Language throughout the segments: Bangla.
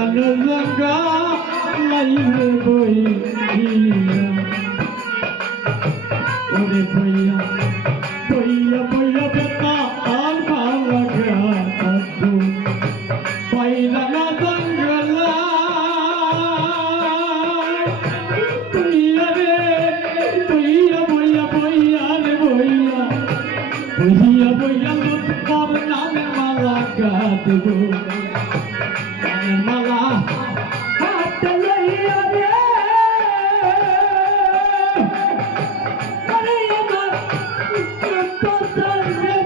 জঙ্গা লাইলে বইয়া ওরে বইয়া বইয়া বইয়া বেটা আর ভালো লাগা বইলা না জঙ্গলা বইয়া রে বইয়া বইয়া বইয়া রে বইয়া বইয়া বইয়া লোক পর নামে মালা গাঁথব মালা হাতে লইয়া রে আরে আমার পছন্দ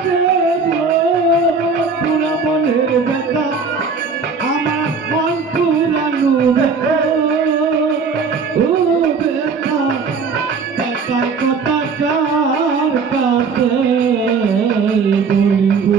রে পুরা মনের ব্যথা আমার মন পুরানো ব্যথা ও ব্যথা ব্যথা কথা কার কাছে বলবো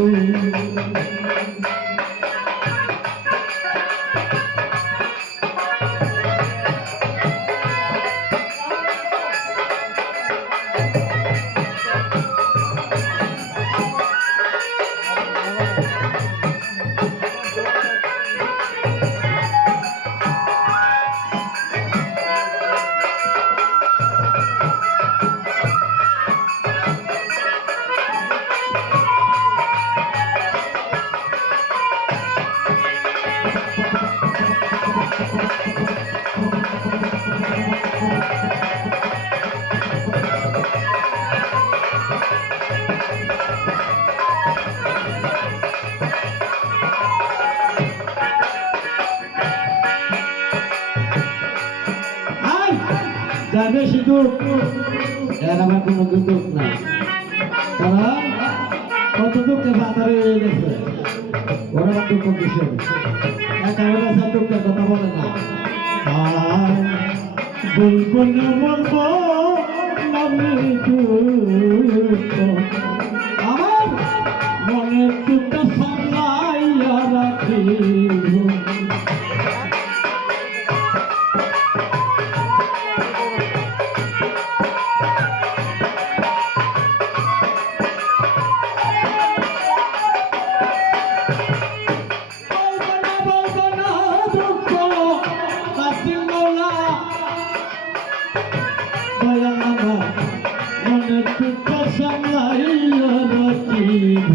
যাবে শুধু এর আমার কোনো দুঃখ নাই তারা কত দুঃখে সাঁতারে হয়ে গেছে ওরা দুঃখ কিসের একেবারে সব দুঃখের কথা বলে না বলবো না বলবো নামে দুঃখ আমার মনের দুঃখ সামলাইয়া রাখিব আমার মনের দুঃখ সামলাইয়া রাখিব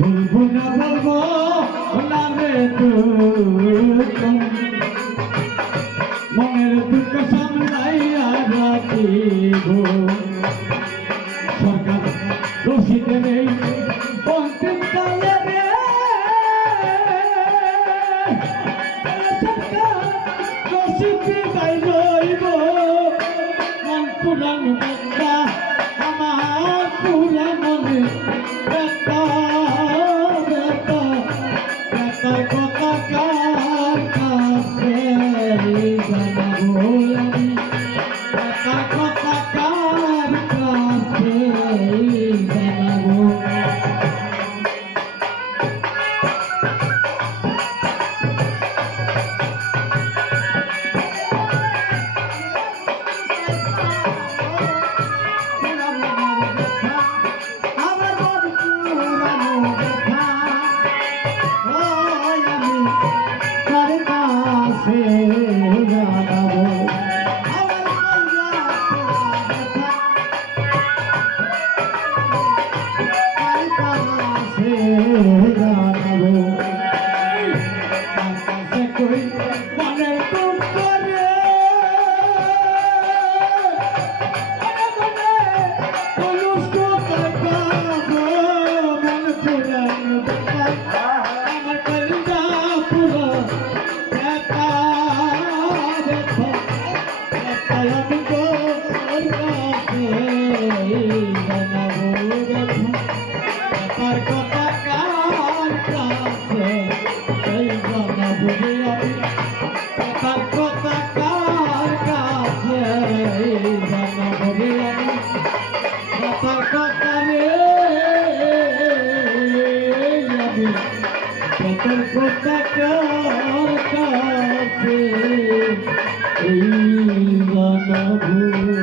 বলবো না বলবো না রে দুঃখ মনের দুঃখ সামলাইয়া রাখিব সরকার রশিদে নেই অন্তিম কালে রে সরকার রশিদে গাই রইব মন পুরানো ব্যথা আমার পুরা মনে ব্যথা কোথাকার কাছে এই জানাবো